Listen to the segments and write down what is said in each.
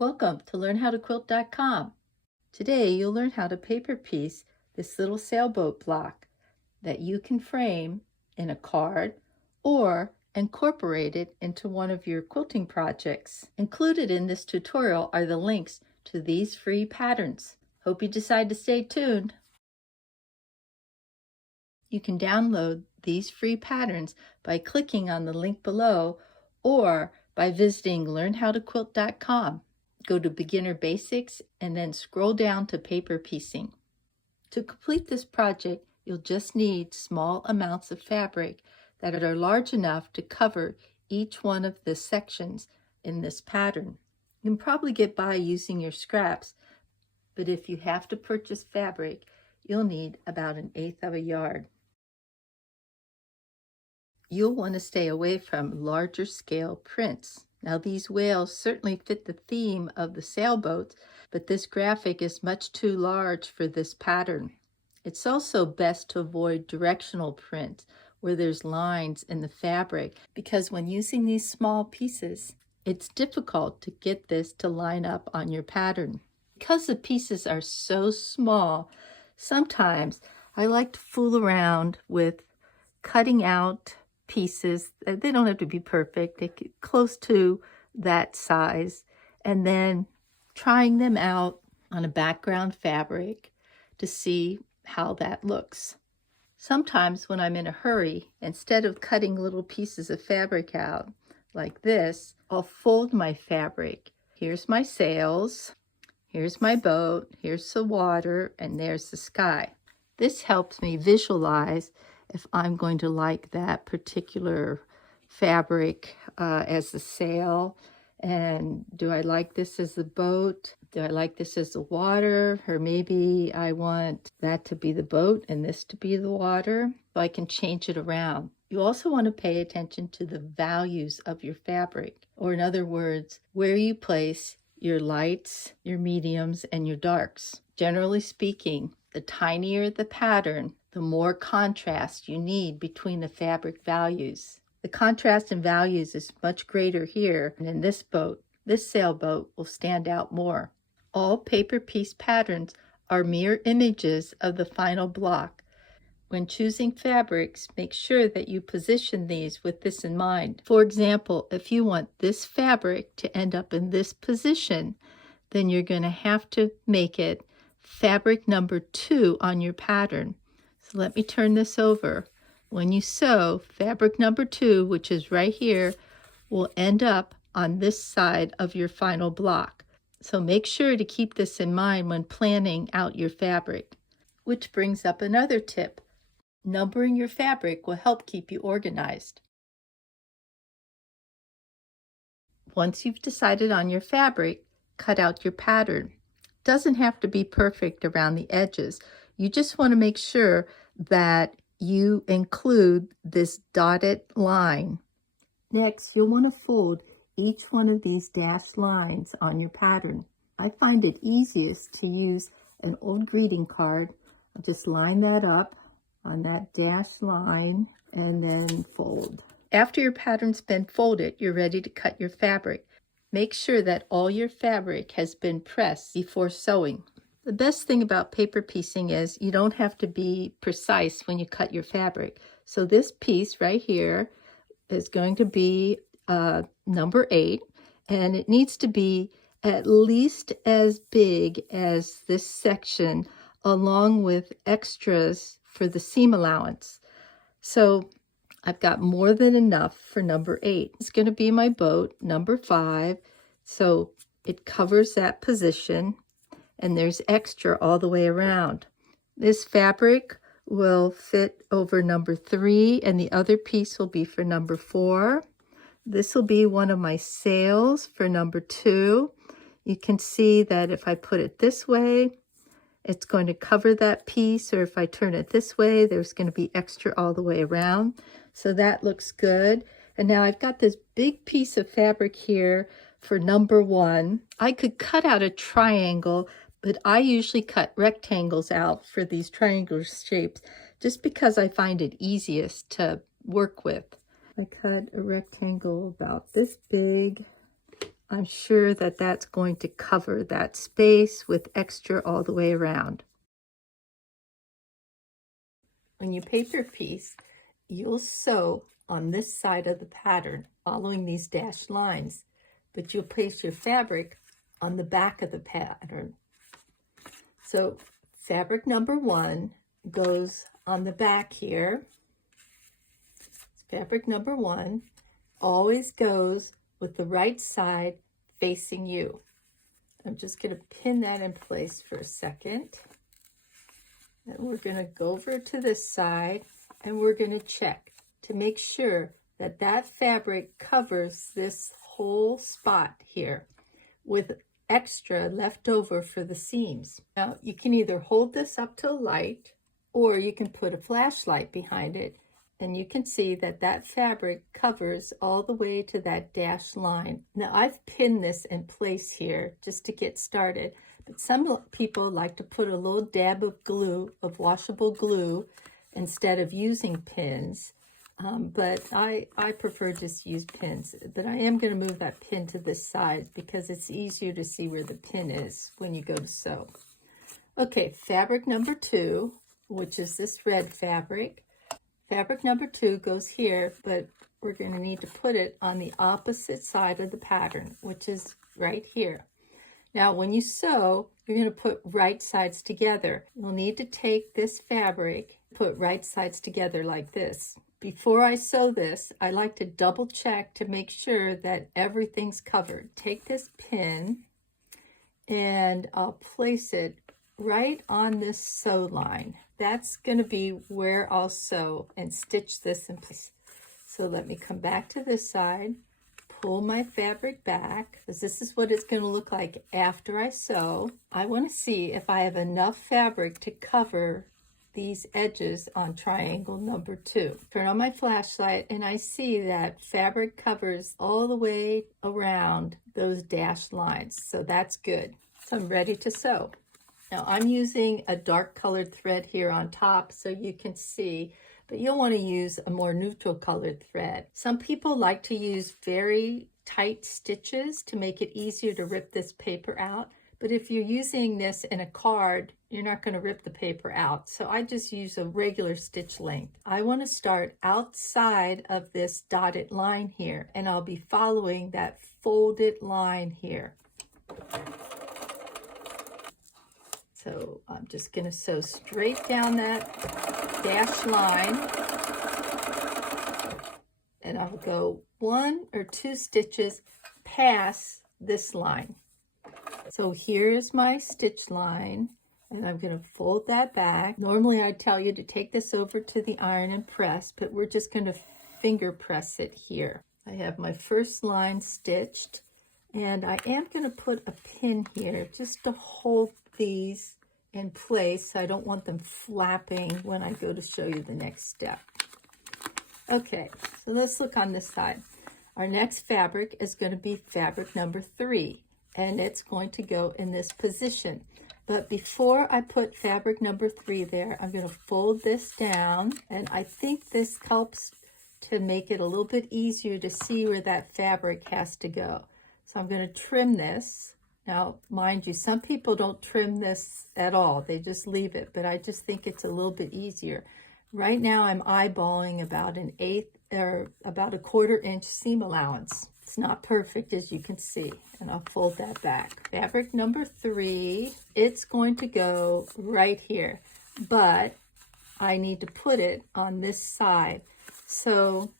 Welcome to LearnHowToQuilt.com. Today you'll learn how to paper piece this little sailboat block that you can frame in a card or incorporate it into one of your quilting projects. Included in this tutorial are the links to these free patterns. Hope you decide to stay tuned. You can download these free patterns by clicking on the link below or by visiting LearnHowToQuilt.com. Go to Beginner Basics and then scroll down to Paper Piecing. To complete this project, you'll just need small amounts of fabric that are large enough to cover each one of the sections in this pattern. You can probably get by using your scraps, but if you have to purchase fabric, you'll need about 1/8 of a yard. You'll want to stay away from larger scale prints. Now these whales certainly fit the theme of the sailboats, but this graphic is much too large for this pattern. It's also best to avoid directional prints where there's lines in the fabric, because when using these small pieces, it's difficult to get this to line up on your pattern. Because the pieces are so small, sometimes I like to fool around with cutting out pieces. They don't have to be perfect, they get close to that size, and then trying them out on a background fabric to see how that looks. Sometimes when I'm in a hurry, instead of cutting little pieces of fabric out like this, I'll fold my fabric. Here's my sails, here's my boat, here's the water, and there's the sky. This helps me visualize if I'm going to like that particular fabric as the sail, and do I like this as the boat? Do I like this as the water? Or maybe I want that to be the boat and this to be the water, so I can change it around. You also want to pay attention to the values of your fabric, or in other words, where you place your lights, your mediums, and your darks. Generally speaking, the tinier the pattern, the more contrast you need between the fabric values. The contrast in values is much greater here, and in this boat, this sailboat will stand out more. All paper piece patterns are mirror images of the final block. When choosing fabrics, make sure that you position these with this in mind. For example, if you want this fabric to end up in this position, then you're going to have to make it fabric number 2 on your pattern. So let me turn this over. When you sew, fabric number 2, which is right here, will end up on this side of your final block. So make sure to keep this in mind when planning out your fabric. Which brings up another tip. Numbering your fabric will help keep you organized. Once you've decided on your fabric, cut out your pattern. It doesn't have to be perfect around the edges. You just want to make sure that you include this dotted line. Next, you'll want to fold each one of these dashed lines on your pattern. I find it easiest to use an old greeting card. I'll just line that up on that dashed line and then fold. After your pattern's been folded, you're ready to cut your fabric. Make sure that all your fabric has been pressed before sewing. The best thing about paper piecing is you don't have to be precise when you cut your fabric. So this piece right here is going to be number 8, and it needs to be at least as big as this section, along with extras for the seam allowance. So I've got more than enough for number 8. It's going to be my boat, number 5. So it covers that position, and there's extra all the way around. This fabric will fit over number 3, and the other piece will be for number 4. This will be one of my sails for number 2. You can see that if I put it this way, it's going to cover that piece, or if I turn it this way, there's going to be extra all the way around. So that looks good. And now I've got this big piece of fabric here for number 1. I could cut out a triangle, but I usually cut rectangles out for these triangular shapes just because I find it easiest to work with. I cut a rectangle about this big I'm sure that that's going to cover that space with extra all the way around. When you paper piece, you'll sew on this side of the pattern, following these dashed lines, but you'll place your fabric on the back of the pattern. So fabric number 1 goes on the back here. Fabric number 1 always goes with the right side facing you. I'm just going to pin that in place for a second. And we're going to go over to this side and we're going to check to make sure that that fabric covers this whole spot here with extra left over for the seams. Now you can either hold this up to light or you can put a flashlight behind it, and you can see that that fabric covers all the way to that dashed line. Now I've pinned this in place here just to get started, but some people like to put a little dab of glue, of washable glue, instead of using pins. But I prefer just use pins. But I am going to move that pin to this side because it's easier to see where the pin is when you go to sew. Okay, fabric number 2, which is this red fabric. Fabric number 2 goes here, but we're going to need to put it on the opposite side of the pattern, which is right here. Now, when you sew, you're going to put right sides together. You'll need to take this fabric, put right sides together like this. Before I sew this, I like to double check to make sure that everything's covered. Take this pin and I'll place it right on this sew line. That's going to be where I'll sew and stitch this in place. So let me come back to this side, pull my fabric back, because this is what it's going to look like after I sew. I want to see if I have enough fabric to cover these edges on triangle number 2. Turn on my flashlight and I see that fabric covers all the way around those dashed lines. So that's good. So I'm ready to sew. Now I'm using a dark colored thread here on top so you can see, but you'll want to use a more neutral colored thread. Some people like to use very tight stitches to make it easier to rip this paper out. But if you're using this in a card, you're not going to rip the paper out. So I just use a regular stitch length. I want to start outside of this dotted line here, and I'll be following that folded line here. So I'm just going to sew straight down that dashed line, and I'll go 1 or 2 stitches past this line. So here's my stitch line, and I'm going to fold that back. Normally I'd tell you to take this over to the iron and press, but we're just going to finger press it here. I have my first line stitched, and I am going to put a pin here just to hold these in place. I don't want them flapping when I go to show you the next step. Okay, so let's look on this side. Our next fabric is going to be fabric number 3. And it's going to go in this position. But before I put fabric number 3 there, I'm going to fold this down, and I think this helps to make it a little bit easier to see where that fabric has to go. So I'm going to trim this. Now, mind you, some people don't trim this at all. They just leave it, but I just think it's a little bit easier. Right now I'm eyeballing about an 1/8 or about a 1/4 inch seam allowance. It's not perfect, as you can see, and I'll fold that back. Fabric number 3, it's going to go right here, but I need to put it on this side, so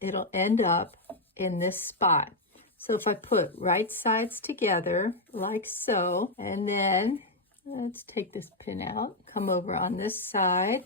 it'll end up in this spot. So if I put right sides together like so, and then let's take this pin out, come over on this side,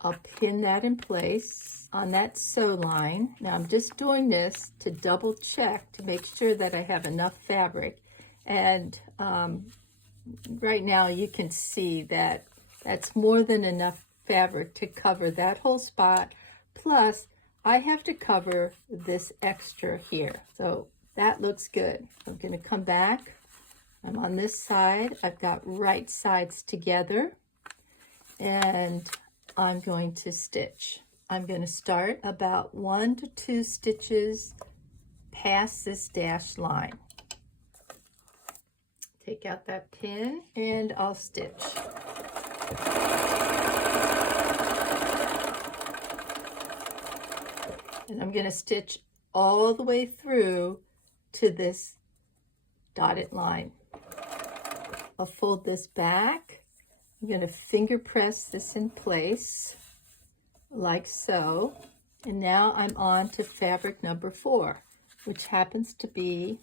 I'll pin that in place on that sew line. Now I'm just doing this to double check to make sure that I have enough fabric. And right now you can see that that's more than enough fabric to cover that whole spot. Plus I have to cover this extra here. So that looks good. I'm going to come back. I'm on this side. I've got right sides together, and I'm going to stitch. I'm going to start about 1 to 2 stitches past this dashed line. Take out that pin and I'll stitch. And I'm going to stitch all the way through to this dotted line. I'll fold this back. I'm going to finger press this in place like so. And now I'm on to fabric number 4, which happens to be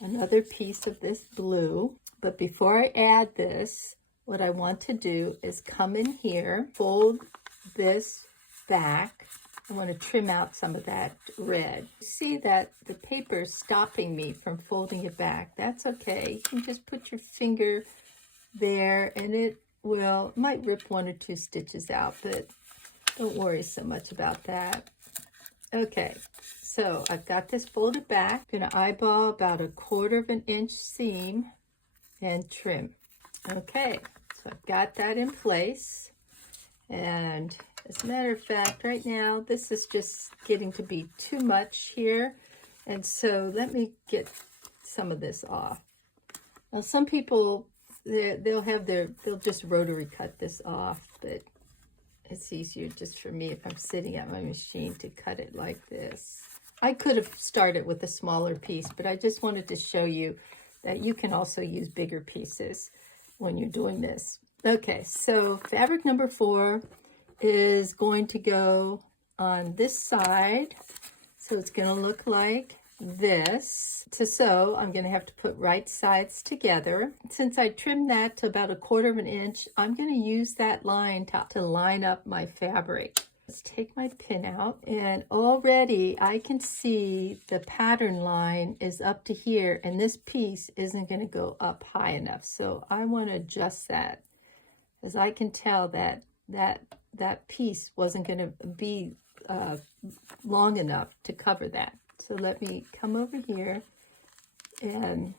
another piece of this blue. But before I add this, what I want to do is come in here, fold this back. I want to trim out some of that red. See that the paper is stopping me from folding it back. That's okay. You can just put your finger there and it might rip 1 or 2 stitches out, but don't worry so much about that. Okay, so I've got this folded back. I'm going to eyeball about 1/4 of an inch seam and trim. Okay, so I've got that in place. And as a matter of fact, right now, this is just getting to be too much here. And so let me get some of this off. Now, some people, they'll just rotary cut this off, but it's easier just for me if I'm sitting at my machine to cut it like this. I could have started with a smaller piece, but I just wanted to show you that you can also use bigger pieces when you're doing this. Okay, so fabric number 4 is going to go on this side. So it's going to look like this. To sew, I'm going to have to put right sides together. Since I trimmed that to about 1/4 of an inch, I'm going to use that line to line up my fabric. Let's take my pin out, and already I can see the pattern line is up to here, and this piece isn't going to go up high enough. So I want to adjust that, as I can tell that piece wasn't going to be long enough to cover that. So let me come over here, and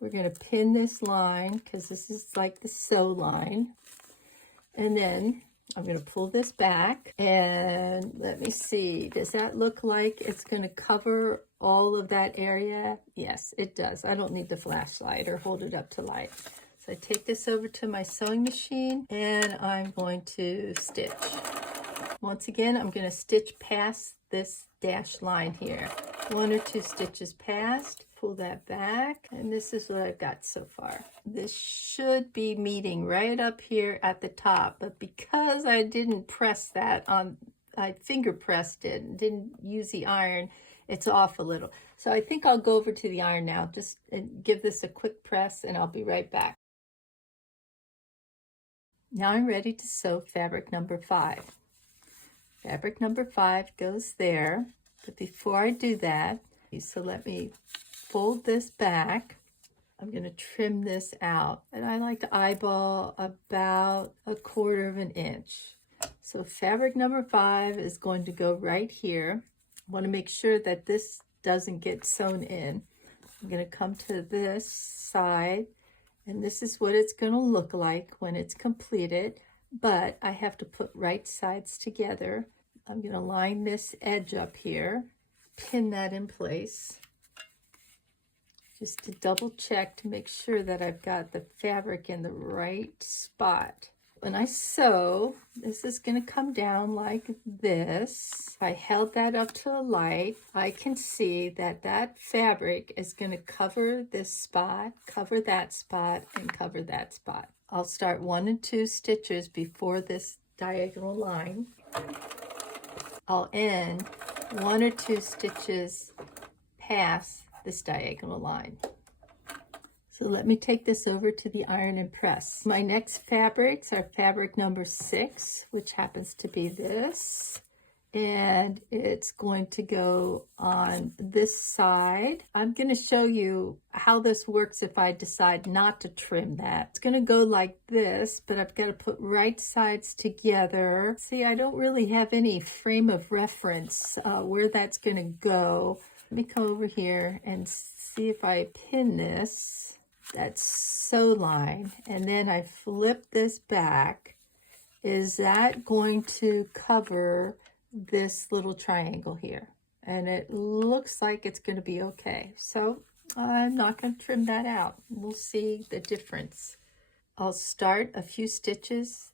we're going to pin this line because this is like the sew line. And then I'm going to pull this back, and let me see, does that look like it's going to cover all of that area? Yes, it does. I don't need the flashlight or hold it up to light. So I take this over to my sewing machine, and I'm going to stitch. Once again, I'm going to stitch past this dashed line here. 1 or 2 stitches past, pull that back, and this is what I've got so far. This should be meeting right up here at the top, but because I didn't press that on, I finger pressed it and didn't use the iron, it's off a little. So I think I'll go over to the iron now, just give this a quick press, and I'll be right back. Now I'm ready to sew fabric number 5. Fabric number 5 goes there, but before I do that, so let me fold this back. I'm going to trim this out, and I like to eyeball about 1/4 of an inch. So fabric number 5 is going to go right here. I want to make sure that this doesn't get sewn in. I'm going to come to this side, and this is what it's going to look like when it's completed, but I have to put right sides together. I'm going to line this edge up here, pin that in place, just to double check to make sure that I've got the fabric in the right spot. When I sew, this is going to come down like this. If I held that up to the light, I can see that that fabric is going to cover this spot, cover that spot, and cover that spot. I'll start 1 and 2 stitches before this diagonal line. I'll end 1 or 2 stitches past this diagonal line. So let me take this over to the iron and press. My next fabrics are fabric number 6, which happens to be this. And it's going to go on this side. I'm going to show you how this works if I decide not to trim that. It's going to go like this, but I've got to put right sides together. See, I don't really have any frame of reference where that's going to go. Let me come over here and see if I pin this. That sew line, and then I flip this back. Is that going to cover this little triangle here? and it looks like it's going to be okay. So I'm not going to trim that out. We'll see the difference. I'll start a few stitches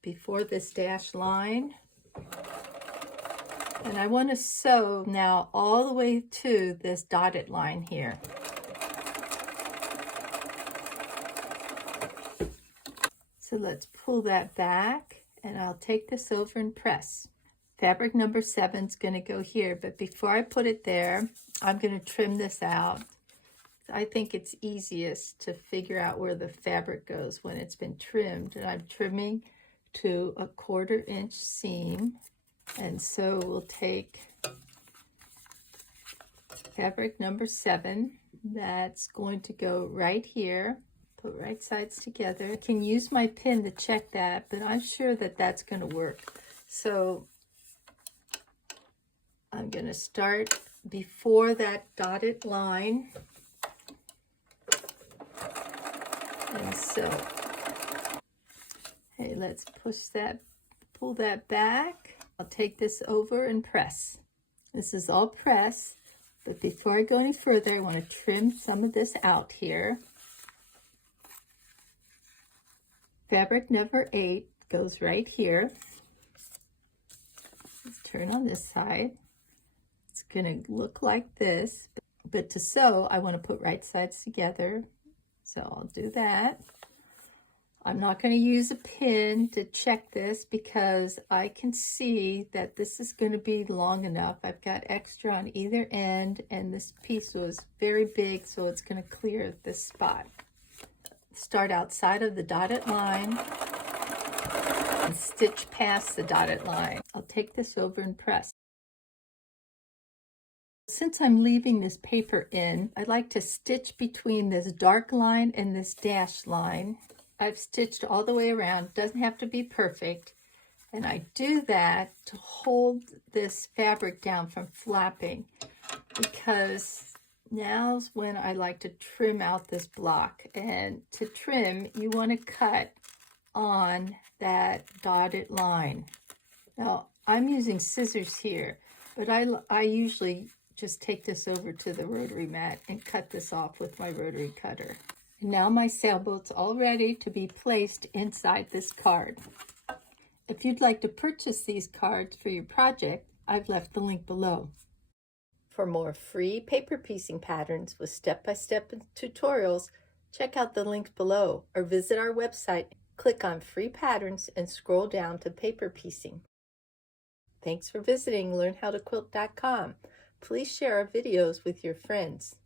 before this dashed line. And I want to sew now all the way to this dotted line here. So let's pull that back, and I'll take this over and press. Fabric number 7 is going to go here, but before I put it there, I'm going to trim this out. I think it's easiest to figure out where the fabric goes when it's been trimmed, and I'm trimming to a 1/4 inch seam. And so we'll take fabric number 7, that's going to go right here. Put right sides together. I can use my pin to check that, but I'm sure that that's going to work. So I'm going to start before that dotted line. And so, hey, let's push that, pull that back. I'll take this over and press. This is all press, but before I go any further, I want to trim some of this out here. Fabric number 8 goes right here. Let's turn on this side. It's going to look like this, but to sew, I want to put right sides together. So I'll do that. I'm not going to use a pin to check this because I can see that this is going to be long enough. I've got extra on either end, and this piece was very big, so it's going to clear this spot. Start outside of the dotted line and stitch past the dotted line. I'll take this over and press. Since I'm leaving this paper in, I like to stitch between this dark line and this dashed line. I've stitched all the way around. Doesn't have to be perfect. And I do that to hold this fabric down from flapping, because now's when I like to trim out this block. And to trim, you want to cut on that dotted line. Now, I'm using scissors here, but I usually just take this over to the rotary mat and cut this off with my rotary cutter. And now my sailboat's all ready to be placed inside this card. If you'd like to purchase these cards for your project, I've left the link below. For more free paper piecing patterns with step-by-step tutorials, check out the links below or visit our website. Click on free patterns and scroll down to paper piecing. Thanks for visiting LearnHowToQuilt.com. Please share our videos with your friends.